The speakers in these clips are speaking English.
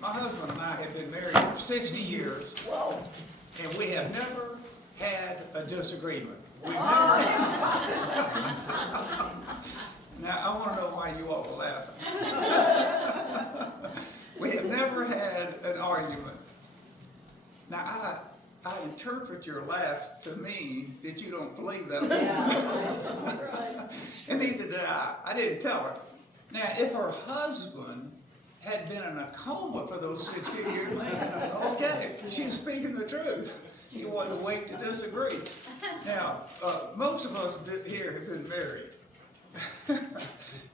My husband and I have been married for 60 years. Whoa. And we have never had a disagreement. We've never Now, I want to know why you all are laughing. We have never had an argument. Now, I interpret your laugh to mean that you don't believe that. Yeah. And neither did I. I didn't tell her. Now, if her husband had been in a coma for those 60 years, then okay, she was speaking the truth. He wanted to wait to disagree. Now, most of us here have been married.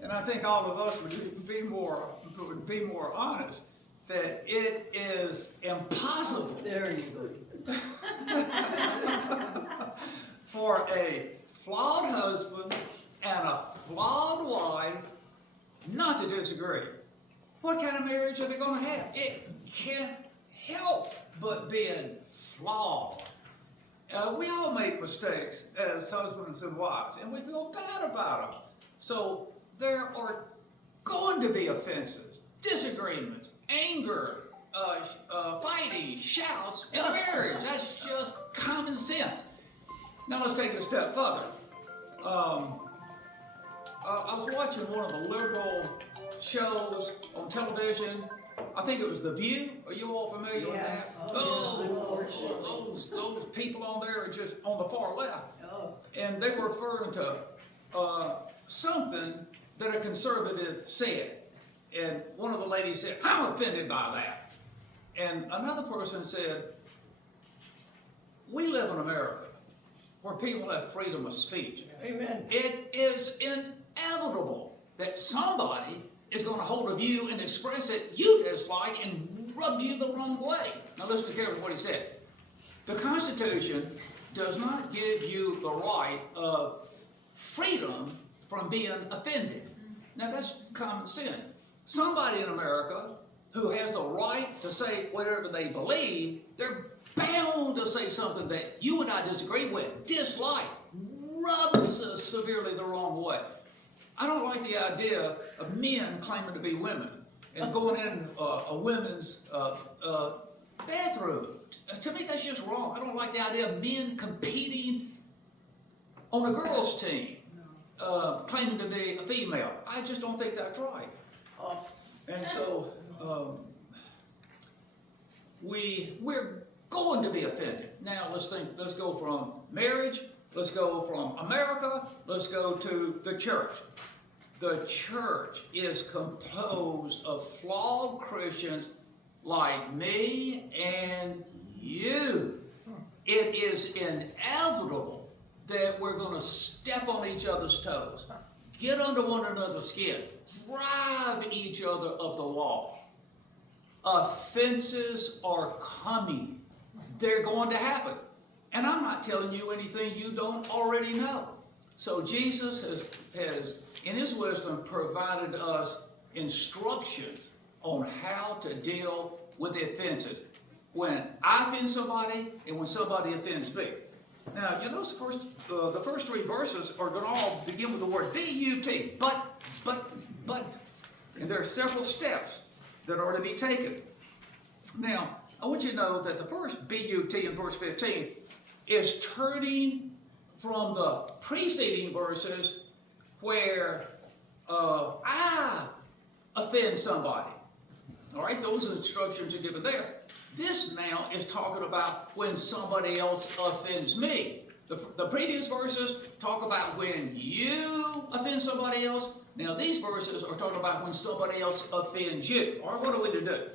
And I think all of us would be more honest that it is impossible There you go. for a flawed husband and a flawed wife not to disagree. What kind of marriage are they going to have? It can't help but being flawed. We all make mistakes as husbands and wives, and we feel bad about them. So there are going to be offenses, disagreements, anger, fighting, shouts in a marriage. That's just common sense. Now let's take it a step further. I was watching one of the liberal shows on television. I think it was The View. Are you all familiar with that? Those people on there are just on the far left. And they were referring to something that a conservative said. And one of the ladies said, I'm offended by that. And another person said, we live in America where people have freedom of speech. Amen. It is inevitable that somebody is going to hold a view and express it you dislike and rub you the wrong way. Now listen carefully to what he said. The Constitution does not give you the right of freedom from being offended. Now that's common sense. Somebody in America who has the right to say whatever they believe, they're bound to say something that you and I disagree with, dislike, rubs us severely the wrong way. I don't like the idea of men claiming to be women and going in a women's bathroom. To me, that's just wrong. I don't like the idea of men competing on a girls' team, claiming to be a female. I just don't think that's right. And so we're going to be offended. Now let's go from marriage, let's go from America, let's go to the church. The church is composed of flawed Christians like me and you. It is inevitable that we're going to step on each other's toes, get under one another's skin, drive each other up the wall. Offenses are coming. They're going to happen. And I'm not telling you anything you don't already know. So Jesus has in his wisdom, provided us instructions on how to deal with the offenses. When I offend somebody and when somebody offends me. Now, you notice the first three verses are going to all begin with the word B-U-T, but. And there are several steps that are to be taken. Now, I want you to know that the first B-U-T in verse 15 is turning from the preceding verses where I offend somebody. All right, those instructions are given there. This now is talking about when somebody else offends me. The previous verses talk about when you offend somebody else. Now these verses are talking about when somebody else offends you. All right, what are we to do?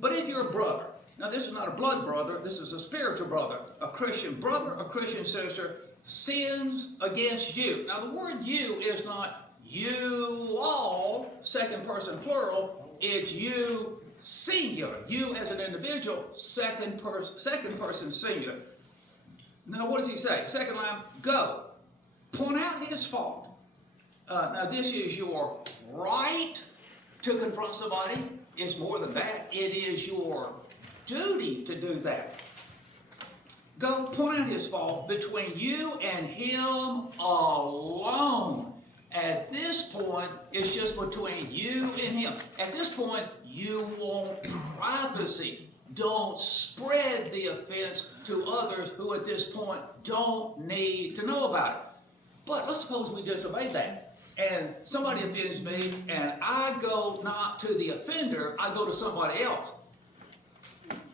But if you're a brother, now this is not a blood brother, this is a spiritual brother, a Christian brother, a Christian sister, sins against you. Now the word you is not you all, second person plural, it's you singular. You as an individual, second person singular. Now what does he say? Second line, go. Point out his fault. Now this is your right to confront somebody. It's more than that. It is your duty to do that. Go point out his fault between you and him alone. At this point, it's just between you and him. At this point, you won't privacy. Don't spread the offense to others who at this point don't need to know about it. But let's suppose we disobey that, and somebody offends me, and I go not to the offender, I go to somebody else.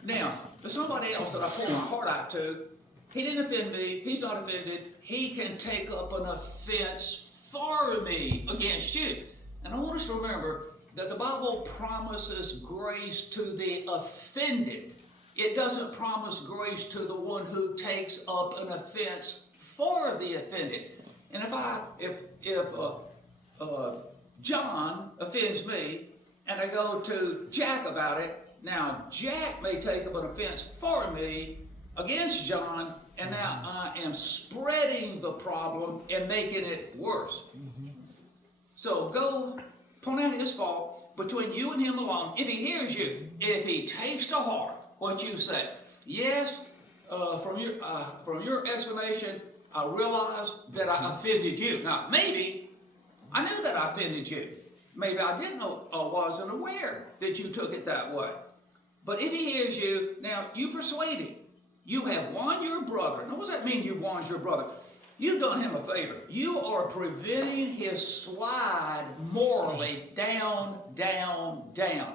Now, the somebody else that I pour my heart out to, he didn't offend me, he's not offended, he can take up an offense for me against you. And I want us to remember that the Bible promises grace to the offended. It doesn't promise grace to the one who takes up an offense for the offended. And if John offends me and I go to Jack about it, now Jack may take up an offense for me against John, and now I am spreading the problem and making it worse. So go point out his fault between you and him alone. If he hears you, if he takes to heart what you say, yes, from your explanation, I realize that I offended you. Now, maybe I knew that I offended you. Maybe I didn't know or wasn't aware that you took it that way. But if he hears you, now you persuade him. You have won your brother. Now, what does that mean, you won your brother? You've done him a favor. You are preventing his slide morally down, down, down.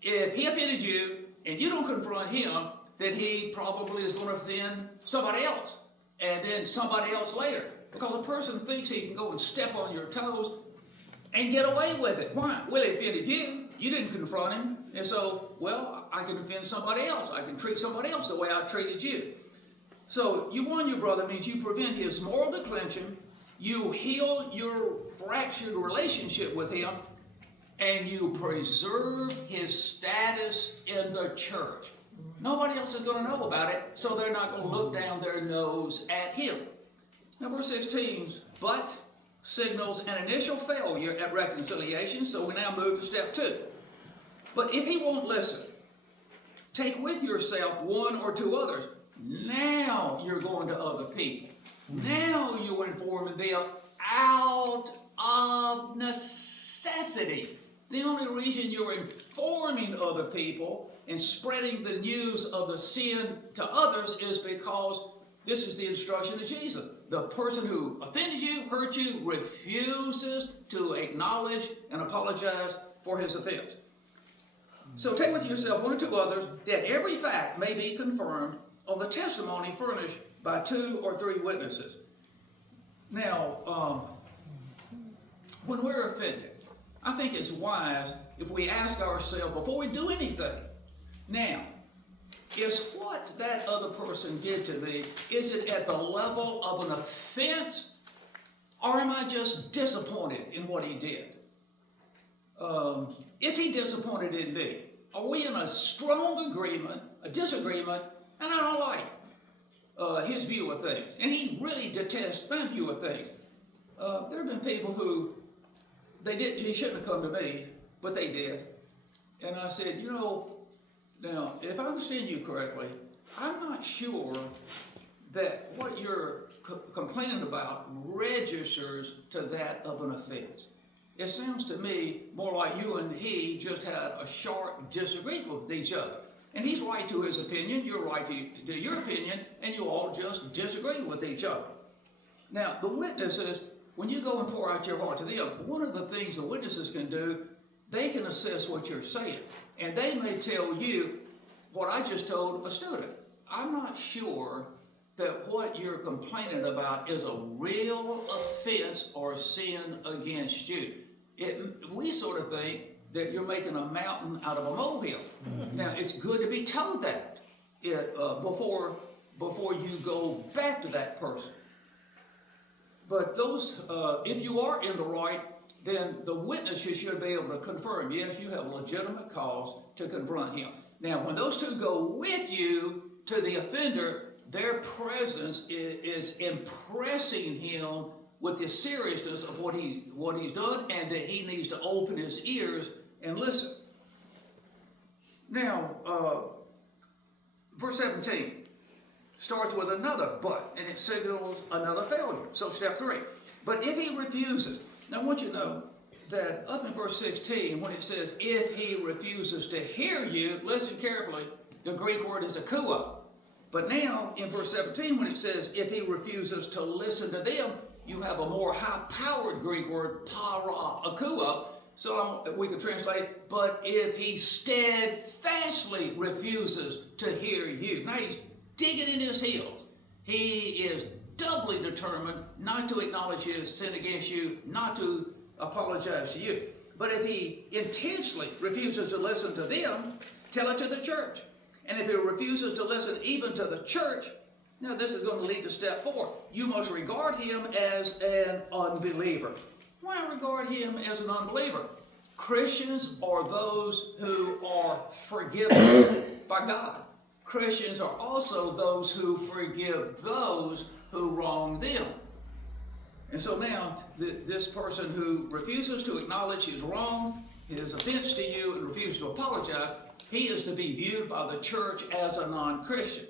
If he offended you and you don't confront him, then he probably is going to offend somebody else, and then somebody else later. Because a person thinks he can go and step on your toes and get away with it. Why? Well, he offended you. You didn't confront him. And so, well, I can offend somebody else. I can treat somebody else the way I treated you. So you won your brother means you prevent his moral declension, you heal your fractured relationship with him, and you preserve his status in the church. Nobody else is going to know about it, so they're not going to look down their nose at him. Now, verse 16, but signals an initial failure at reconciliation, so we now move to step 2. But if he won't listen, take with yourself one or two others. Now you're going to other people. Now you're informing them out of necessity. The only reason you're informing other people and spreading the news of the sin to others is because this is the instruction of Jesus. The person who offended you, hurt you, refuses to acknowledge and apologize for his offense. So take with yourself one or two others, that every fact may be confirmed on the testimony furnished by 2 or 3 witnesses. Now, when we're offended, I think it's wise if we ask ourselves before we do anything, now, is what that other person did to me, is it at the level of an offense, or am I just disappointed in what he did? Is he disappointed in me? Are we in a strong agreement, a disagreement, and I don't like his view of things, and he really detests my view of things? There have been people who, they shouldn't have come to me, but they did. And I said, you know, now, if I understand you correctly, I'm not sure that what you're complaining about registers to that of an offense. It sounds to me more like you and he just had a sharp disagreement with each other. And he's right to his opinion, you're right to your opinion, and you all just disagree with each other. Now, the witnesses, when you go and pour out your heart to them, one of the things the witnesses can do, they can assess what you're saying. And they may tell you what I just told a student. I'm not sure that what you're complaining about is a real offense or sin against you. We sort of think that you're making a mountain out of a molehill. Now, it's good to be told that before you go back to that person. But those, if you are in the right, then the witnesses should be able to confirm, yes, you have a legitimate cause to confront him. Now, when those two go with you to the offender, their presence is impressing him with the seriousness of what he's done, and that he needs to open his ears and listen. Now, verse 17 starts with another but, and it signals another failure. So step 3. But if he refuses, now I want you to know that up in verse 16, when it says, if he refuses to hear you, listen carefully, the Greek word is akouo. But now, in verse 17, when it says, if he refuses to listen to them, you have a more high-powered Greek word, para akouo. So we could translate, but if he steadfastly refuses to hear you. Now he's digging in his heels. He is doubly determined not to acknowledge his sin against you, not to apologize to you. But if he intensely refuses to listen to them, tell it to the church. And if he refuses to listen even to the church, now this is going to lead to step 4. You must regard him as an unbeliever. Why regard him as an unbeliever? Christians are those who are forgiven by God. Christians are also those who forgive those who wrong them. And so now, this person who refuses to acknowledge his wrong, his offense to you, and refuses to apologize, he is to be viewed by the church as a non-Christian.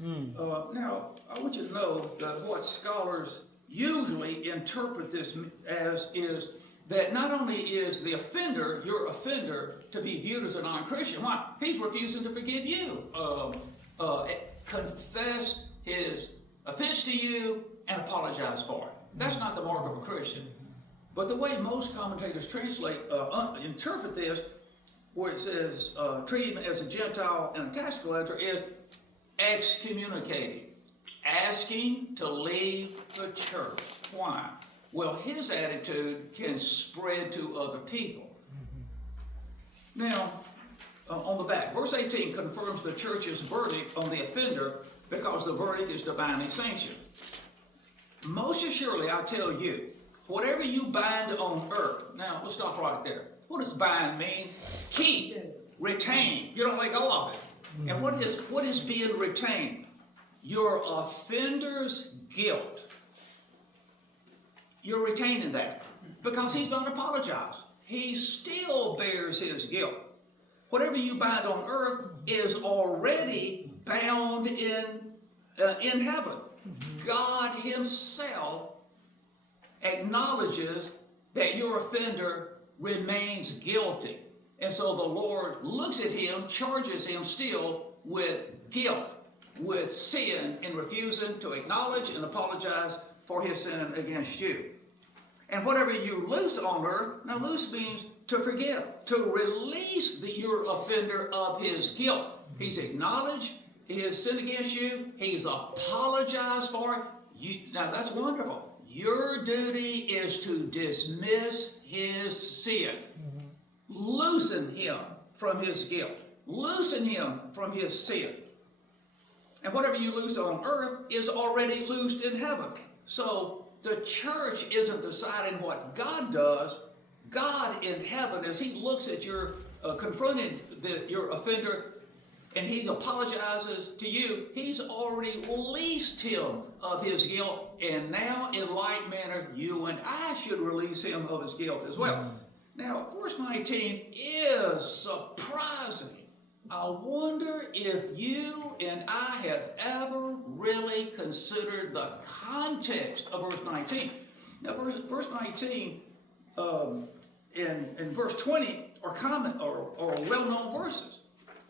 Now, I want you to know that what scholars usually interpret this as is that not only is the offender, your offender, to be viewed as a non-Christian. Why? He's refusing to forgive you, confess his offense to you, and apologize for it. That's not the mark of a Christian. But the way most commentators interpret this, where it says treat him as a Gentile and a tax collector, is excommunicating, asking to leave the church. Why? Well, his attitude can spread to other people. Now, on the back, verse 18 confirms the church's verdict on the offender because the verdict is divinely sanctioned. Most assuredly, I tell you, whatever you bind on earth. Now, let's stop right there. What does bind mean? Keep, retain. You don't let go of it. And what is being retained? Your offender's guilt. You're retaining that because he's not apologized. He still bears his guilt. Whatever you bind on earth is already bound in heaven. God himself acknowledges that your offender remains guilty. And so the Lord looks at him, charges him still with guilt, with sin, in refusing to acknowledge and apologize for his sin against you. And whatever you loose on earth, now loose means to forgive, to release your offender of his guilt. He's acknowledged his sin against you. He's apologized for it. Now that's wonderful. Your duty is to dismiss his sin. Loosen him from his guilt. Loosen him from his sin. And whatever you loose on earth is already loosed in heaven. So the church isn't deciding what God does. God in heaven, as he looks at your confronting your offender, and he apologizes to you, he's already released him of his guilt. And now, in like manner, you and I should release him of his guilt as well. Now, verse 19 is surprising. I wonder if you and I have ever really considered the context of verse 19. Now, verse 19 and verse 20 are well-known verses.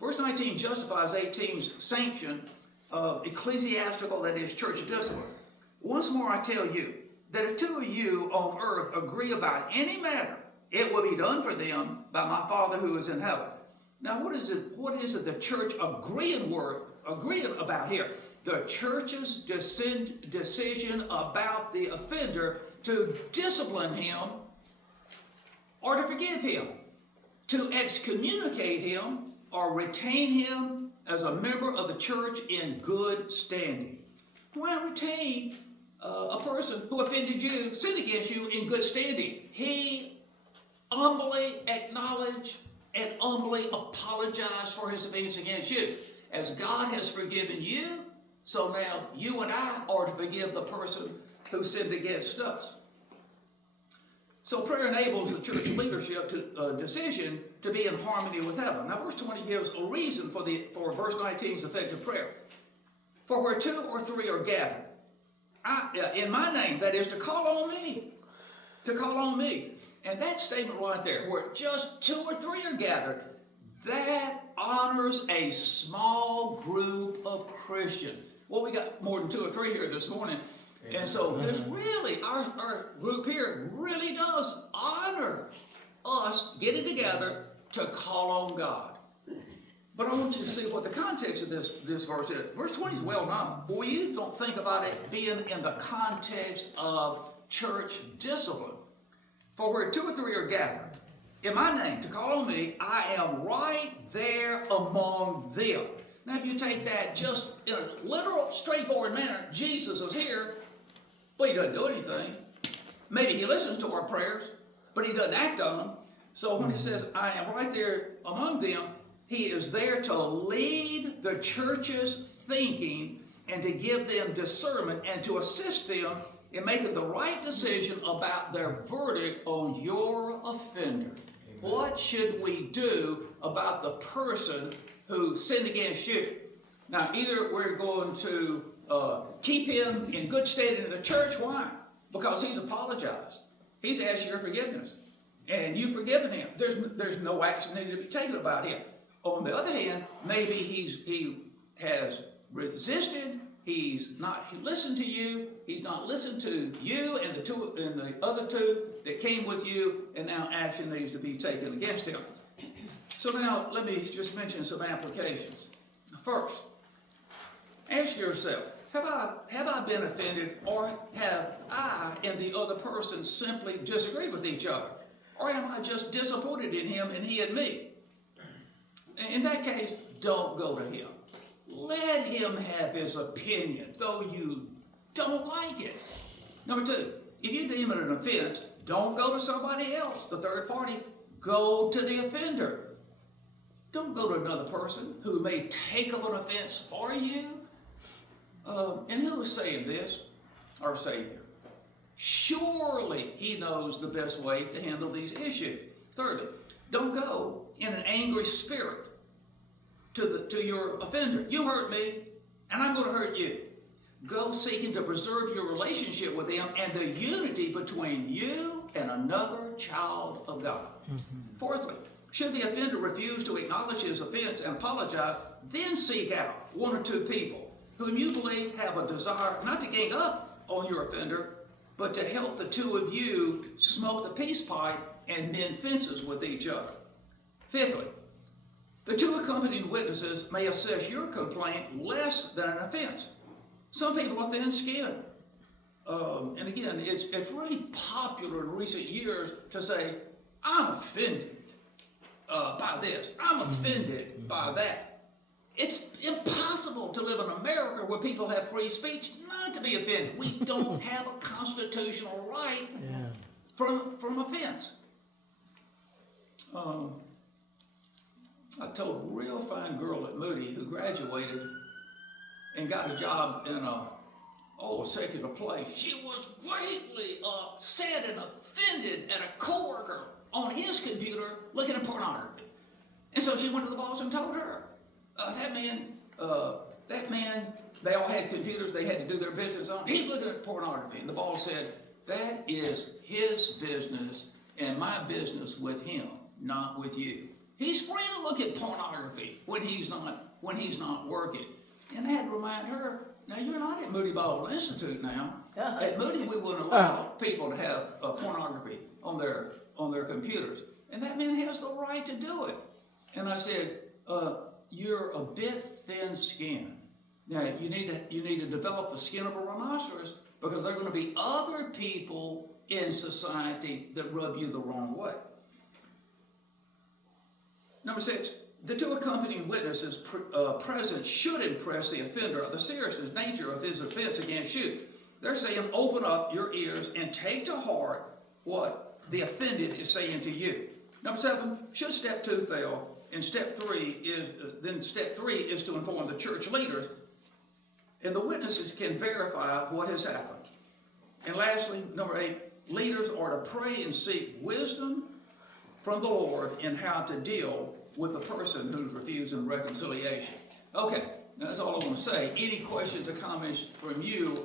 Verse 19 justifies 18's sanction of ecclesiastical, that is, church discipline. Once more I tell you that if two of you on earth agree about any matter, it will be done for them by my Father who is in heaven. Now, what is it the church agreeing about here? The church's decision about the offender to discipline him or to forgive him, to excommunicate him or retain him as a member of the church in good standing. Why retain a person who offended you, sinned against you in good standing? He humbly acknowledged and humbly apologized for his offense against you. As God has forgiven you, so now you and I are to forgive the person who sinned against us. So prayer enables the church leadership decision to be in harmony with heaven. Now verse 20 gives a reason for verse 19's effective prayer. For where two or three are gathered, in my name, that is to call on me. And that statement right there, where just 2 or 3 are gathered, that honors a small group of Christians. Well, we got more than 2 or 3 here this morning. And so this really, our group here really does honor us getting together to call on God. But I want you to see what the context of this verse is. Verse 20 is well known. But we don't think about it being in the context of church discipline. For where 2 or 3 are gathered in my name to call on me, I am right there among them. Now, if you take that just in a literal, straightforward manner, Jesus is here, but he doesn't do anything. Maybe he listens to our prayers, but he doesn't act on them. So when he says, I am right there among them, he is there to lead the church's thinking and to give them discernment and to assist them in making the right decision about their verdict on your offender. What should we do about the person who sinned against you? Now, either we're going to keep him in good standing in the church. Why? Because he's apologized. He's asked your forgiveness. And you've forgiven him. There's no action needed to be taken about him. On the other hand, maybe he has resisted. He listened to you. He's not listened to you and the other 2 that came with you, and now action needs to be taken against him. So now let me just mention some applications. First, ask yourself, have I been offended, or have I and the other person simply disagreed with each other? Or am I just disappointed in him and he in me? In that case, don't go to him. Let him have his opinion, though you don't like it. Number 2, if you deem it an offense, don't go to somebody else, the third party. Go to the offender. Don't go to another person who may take up an offense for you. And who is saying this? Our Savior. Surely he knows the best way to handle these issues. Thirdly, don't go in an angry spirit to your offender. You hurt me, and I'm going to hurt you. Go seeking to preserve your relationship with him and the unity between you and another child of God. Fourthly, should the offender refuse to acknowledge his offense and apologize, then seek out 1 or 2 people whom you believe have a desire not to gang up on your offender, but to help the 2 of you smoke the peace pipe and mend fences with each other. Fifthly, the 2 accompanying witnesses may assess your complaint less than an offense. Some people are thin-skinned. And again, it's really popular in recent years to say, I'm offended by this. I'm offended by that. It's impossible to live in America where people have free speech not to be offended. We don't have a constitutional right from offense. I told a real fine girl at Moody who graduated and got a job in a secular place. She was greatly upset and offended at a coworker on his computer looking at pornography. And so she went to the boss and told her, that man, they all had computers they had to do their business on. He's looking at pornography. And the boss said, that is his business and my business with him, not with you. He's free to look at pornography when he's not working. And I had to remind her, now you're not at Moody Bible Institute now. At Moody we wouldn't allow people to have pornography on their computers. And that man has the right to do it. And I said, you're a bit thin-skinned. Now you need to develop the skin of a rhinoceros, because there are going to be other people in society that rub you the wrong way. Number 6, the 2 accompanying witnesses present should impress the offender of the seriousness nature of his offense against you. They're saying, open up your ears and take to heart what the offended is saying to you. Number 7, should step 2 fail, and step 3 is to inform the church leaders, and the witnesses can verify what has happened. And lastly, number 8, leaders are to pray and seek wisdom from the Lord in how to deal with the person who's refusing reconciliation. Okay, now that's all I want to say. Any questions or comments from you